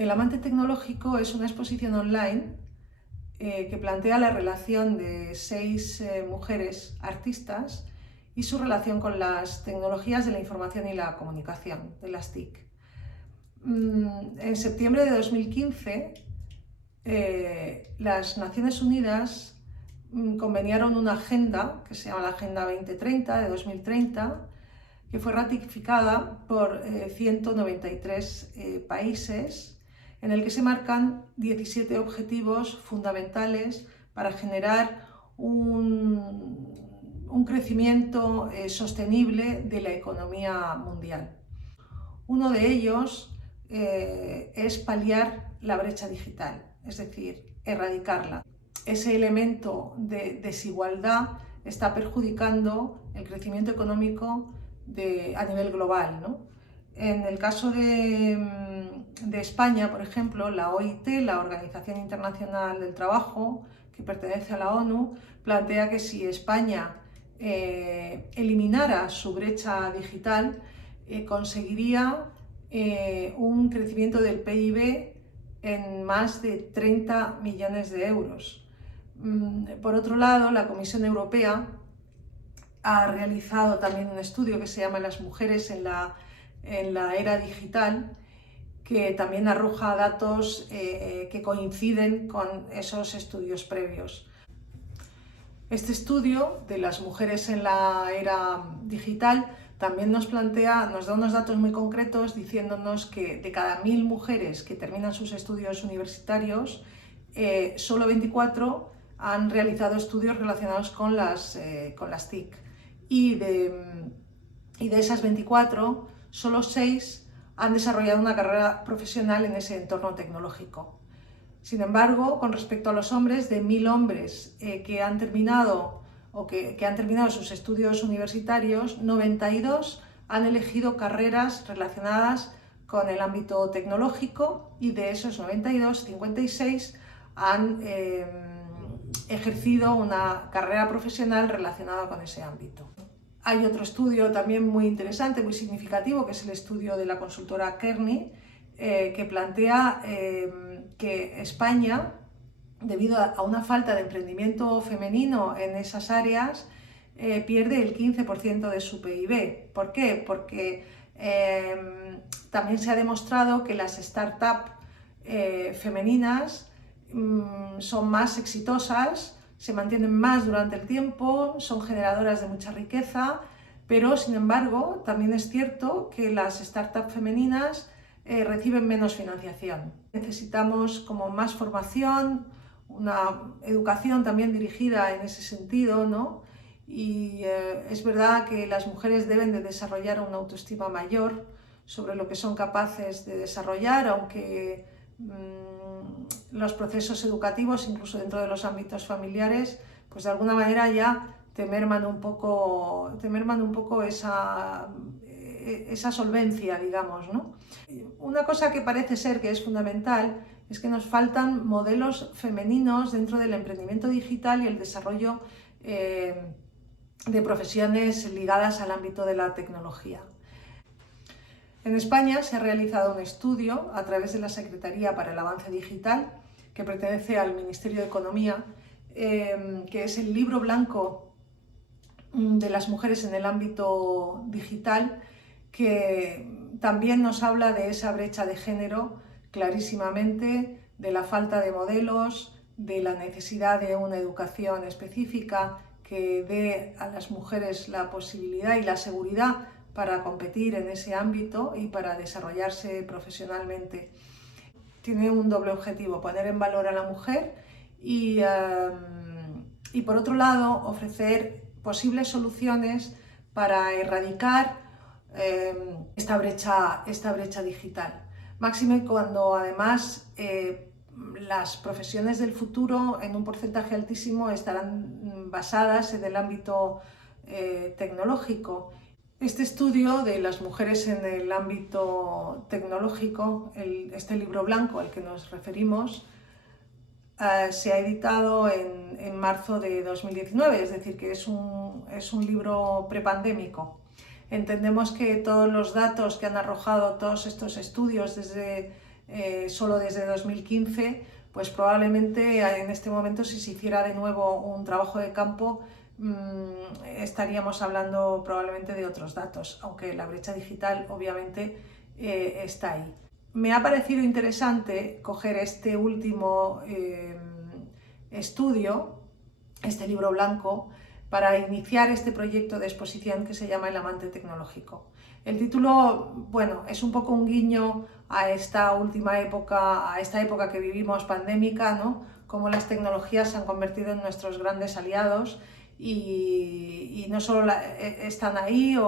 El amante tecnológico es una exposición online que plantea la relación de 6 mujeres artistas y su relación con las tecnologías de la información y la comunicación, de las TIC. En septiembre de 2015, las Naciones Unidas conveniaron una agenda que se llama la Agenda 2030 de 2030, que fue ratificada por 193 países, en el que se marcan 17 objetivos fundamentales para generar un crecimiento sostenible de la economía mundial. Uno de ellos es paliar la brecha digital, es decir, erradicarla. Ese elemento de desigualdad está perjudicando el crecimiento económico a nivel global, ¿no? En el caso de España, por ejemplo, la OIT, la Organización Internacional del Trabajo, que pertenece a la ONU, plantea que si España eliminara su brecha digital, conseguiría un crecimiento del PIB en más de 30 millones de euros. Por otro lado, la Comisión Europea ha realizado también un estudio que se llama Las mujeres en la era digital, que también arroja datos que coinciden con esos estudios previos. Este estudio de las mujeres en la era digital también nos da unos datos muy concretos diciéndonos que de cada 1000 mujeres que terminan sus estudios universitarios, solo 24 han realizado estudios relacionados con las TIC. Y de esas 24, solo 6 han desarrollado una carrera profesional en ese entorno tecnológico. Sin embargo, con respecto a los hombres, de 1000 hombres que han terminado sus estudios universitarios, 92 han elegido carreras relacionadas con el ámbito tecnológico, y de esos 92, 56 han ejercido una carrera profesional relacionada con ese ámbito. Hay otro estudio también muy interesante, muy significativo, que es el estudio de la consultora Kearney, que plantea que España, debido a una falta de emprendimiento femenino en esas áreas, pierde el 15% de su PIB. ¿Por qué? Porque también se ha demostrado que las startups femeninas son más exitosas, se mantienen más durante el tiempo, son generadoras de mucha riqueza, pero sin embargo también es cierto que las startups femeninas reciben menos financiación. Necesitamos como más formación, una educación también dirigida en ese sentido, ¿no? Y es verdad que las mujeres deben de desarrollar una autoestima mayor sobre lo que son capaces de desarrollar, aunque los procesos educativos, incluso dentro de los ámbitos familiares, pues de alguna manera ya te merman un poco esa solvencia, digamos, ¿no? Una cosa que parece ser que es fundamental es que nos faltan modelos femeninos dentro del emprendimiento digital y el desarrollo de profesiones ligadas al ámbito de la tecnología. En España se ha realizado un estudio a través de la Secretaría para el Avance Digital, que pertenece al Ministerio de Economía, que es el libro blanco de las mujeres en el ámbito digital, que también nos habla de esa brecha de género clarísimamente, de la falta de modelos, de la necesidad de una educación específica que dé a las mujeres la posibilidad y la seguridad para competir en ese ámbito y para desarrollarse profesionalmente. Tiene un doble objetivo: poner en valor a la mujer y por otro lado ofrecer posibles soluciones para erradicar esta brecha digital. Máxime cuando además las profesiones del futuro en un porcentaje altísimo estarán basadas en el ámbito tecnológico. Este estudio de las mujeres en el ámbito tecnológico, este libro blanco al que nos referimos, se ha editado en marzo de 2019, es decir, que es un libro prepandémico. Entendemos que todos los datos que han arrojado todos estos estudios desde solo desde 2015, pues probablemente en este momento, si se hiciera de nuevo un trabajo de campo, estaríamos hablando probablemente de otros datos, aunque la brecha digital obviamente está ahí. Me ha parecido interesante coger este último estudio, este libro blanco, para iniciar este proyecto de exposición que se llama El amante tecnológico. El título, bueno, es un poco un guiño a esta última época, a esta época que vivimos pandémica, ¿no? Cómo las tecnologías se han convertido en nuestros grandes aliados y no solo están ahí,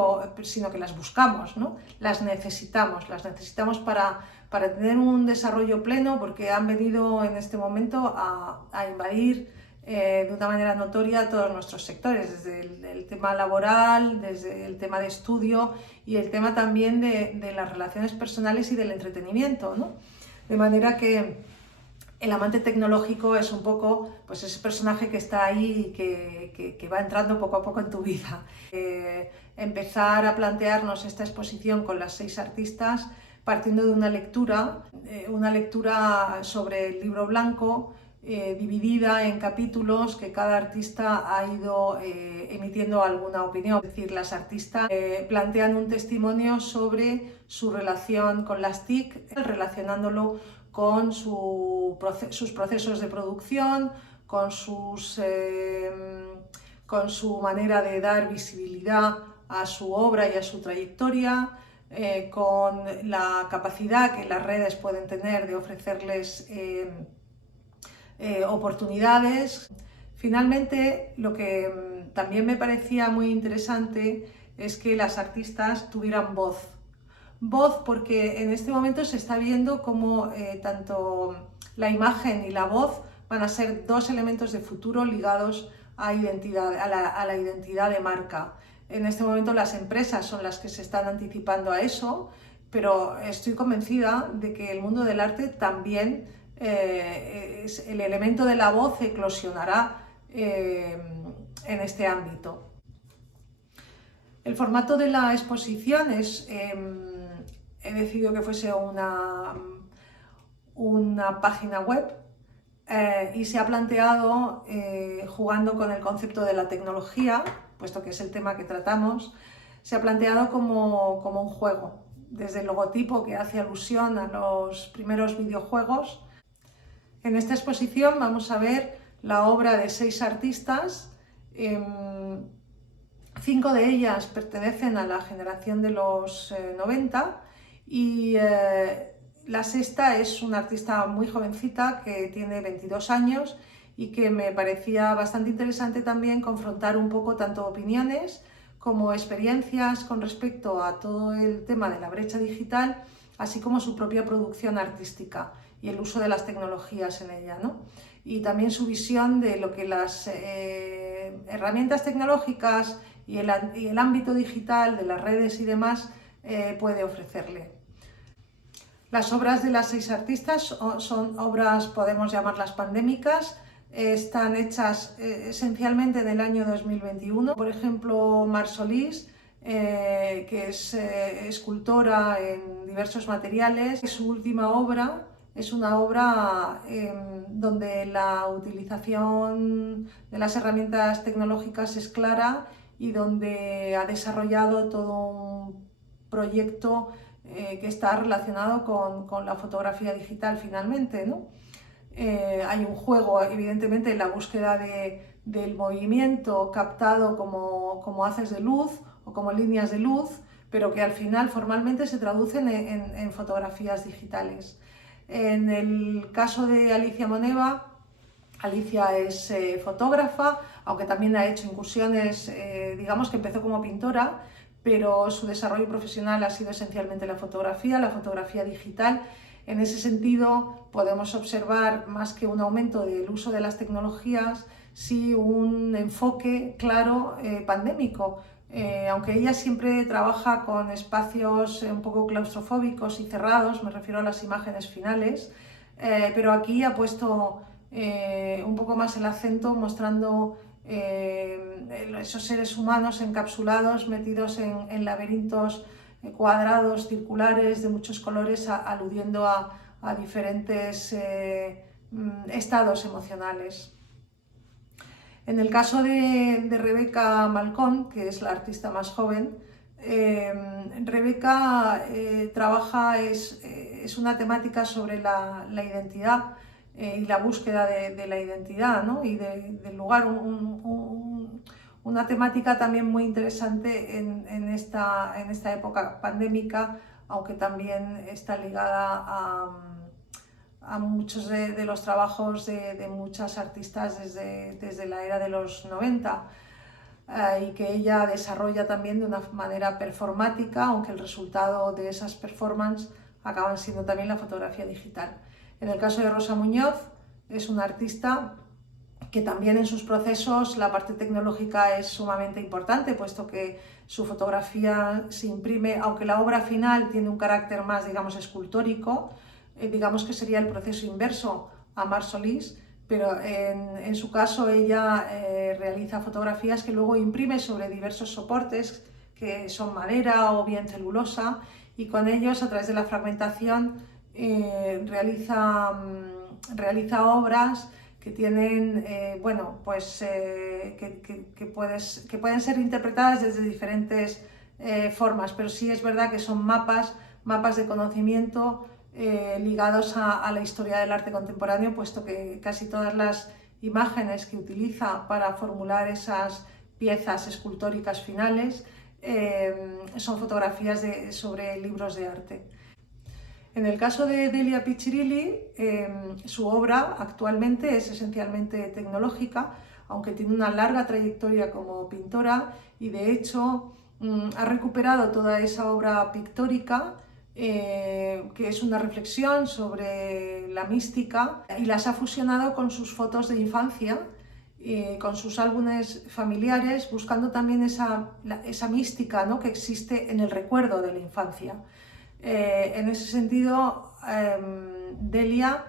sino que las buscamos, ¿no? Las necesitamos para tener un desarrollo pleno, porque han venido en este momento a invadir de una manera notoria todos nuestros sectores, desde el tema laboral, desde el tema de estudio y el tema también de las relaciones personales y del entretenimiento, ¿no? De manera que el amante tecnológico es un poco pues, ese personaje que está ahí y que va entrando poco a poco en tu vida. Empezar a plantearnos esta exposición con las 6 artistas partiendo de una lectura sobre el libro blanco, dividida en capítulos que cada artista ha ido emitiendo alguna opinión. Es decir, las artistas plantean un testimonio sobre su relación con las TIC, relacionándolo con sus procesos de producción, con su manera de dar visibilidad a su obra y a su trayectoria, con la capacidad que las redes pueden tener de ofrecerles oportunidades. Finalmente, lo que también me parecía muy interesante es que las artistas tuvieran voz. Voz porque en este momento se está viendo cómo tanto la imagen y la voz van a ser 2 elementos de futuro ligados a la identidad de marca. En este momento las empresas son las que se están anticipando a eso, pero estoy convencida de que el mundo del arte también el elemento de la voz eclosionará en este ámbito. El formato de la exposición he decidido que fuese una página web y se ha planteado jugando con el concepto de la tecnología, puesto que es el tema que tratamos, se ha planteado como un juego, desde el logotipo que hace alusión a los primeros videojuegos. En esta exposición vamos a ver la obra de 6 artistas, 5 de ellas pertenecen a la generación de los 90 y la sexta es una artista muy jovencita que tiene 22 años y que me parecía bastante interesante también confrontar un poco tanto opiniones como experiencias con respecto a todo el tema de la brecha digital, así como su propia producción artística y el uso de las tecnologías en ella, ¿no? Y también su visión de lo que las herramientas tecnológicas y el ámbito digital de las redes y demás puede ofrecerle. Las obras de las 6 artistas son obras, podemos llamarlas pandémicas, están hechas esencialmente en el año 2021. Por ejemplo, Mar Solís, que es escultora en diversos materiales, su última obra es una obra donde la utilización de las herramientas tecnológicas es clara y donde ha desarrollado todo un proyecto que está relacionado con la fotografía digital finalmente, ¿no? Hay un juego, evidentemente, en la búsqueda del movimiento captado como haces de luz o como líneas de luz, pero que al final formalmente se traducen en fotografías digitales. En el caso de Alicia Moneva, Alicia es fotógrafa, aunque también ha hecho incursiones, digamos que empezó como pintora, pero su desarrollo profesional ha sido esencialmente la fotografía digital. En ese sentido, podemos observar más que un aumento del uso de las tecnologías, sí un enfoque claro pandémico. Aunque ella siempre trabaja con espacios un poco claustrofóbicos y cerrados, me refiero a las imágenes finales, pero aquí ha puesto un poco más el acento mostrando esos seres humanos encapsulados, metidos en laberintos cuadrados, circulares, de muchos colores, aludiendo a a diferentes estados emocionales. En el caso de Rebecca Malcón, que es la artista más joven, Rebecca trabaja, es una temática sobre la identidad y la búsqueda de la identidad, ¿no? Y del lugar, una temática también muy interesante en esta época pandémica, aunque también está ligada a muchos de los trabajos de muchas artistas desde la era de los 90, y que ella desarrolla también de una manera performática, aunque el resultado de esas performances acaban siendo también la fotografía digital. En el caso de Rosa Muñoz, es una artista que también en sus procesos la parte tecnológica es sumamente importante, puesto que su fotografía se imprime, aunque la obra final tiene un carácter más, digamos, escultórico, digamos que sería el proceso inverso a Mar Solís, pero en su caso ella realiza fotografías que luego imprime sobre diversos soportes, que son madera o bien celulosa, y con ellos, a través de la fragmentación, realiza obras que tienen, bueno, pues que pueden ser interpretadas desde diferentes formas, pero sí es verdad que son mapas de conocimiento ligados a la historia del arte contemporáneo, puesto que casi todas las imágenes que utiliza para formular esas piezas escultóricas finales son fotografías sobre libros de arte. En el caso de Delia Piccirilli, su obra actualmente es esencialmente tecnológica, aunque tiene una larga trayectoria como pintora, y de hecho ha recuperado toda esa obra pictórica, que es una reflexión sobre la mística, y las ha fusionado con sus fotos de infancia, con sus álbumes familiares, buscando también esa mística, ¿no?, que existe en el recuerdo de la infancia. En ese sentido, Delia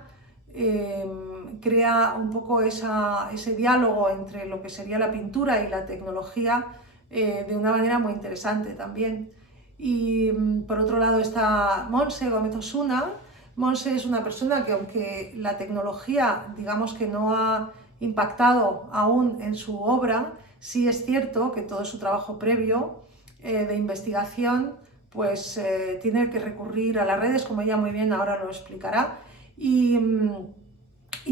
crea un poco ese diálogo entre lo que sería la pintura y la tecnología de una manera muy interesante también. Y por otro lado está Montse Gómez Osuna. Montse es una persona que, aunque la tecnología, digamos, que no ha impactado aún en su obra, sí es cierto que todo su trabajo previo de investigación pues tiene que recurrir a las redes, como ella muy bien ahora lo explicará, y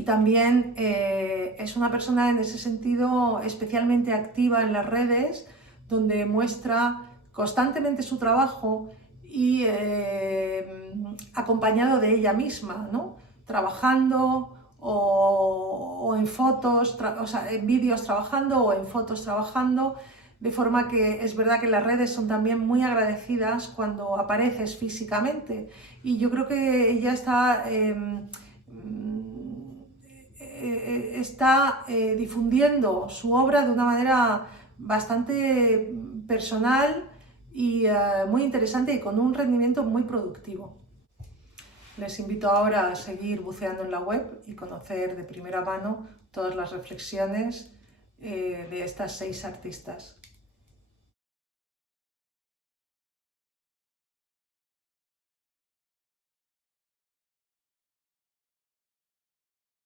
también es una persona en ese sentido especialmente activa en las redes, donde muestra constantemente su trabajo y acompañado de ella misma, ¿no?, trabajando o en fotos, o sea, en vídeos trabajando o en fotos trabajando, de forma que es verdad que las redes son también muy agradecidas cuando apareces físicamente, y yo creo que ella está difundiendo su obra de una manera bastante personal y muy interesante, y con un rendimiento muy productivo. Les invito ahora a seguir buceando en la web y conocer de primera mano todas las reflexiones de estas 6 artistas.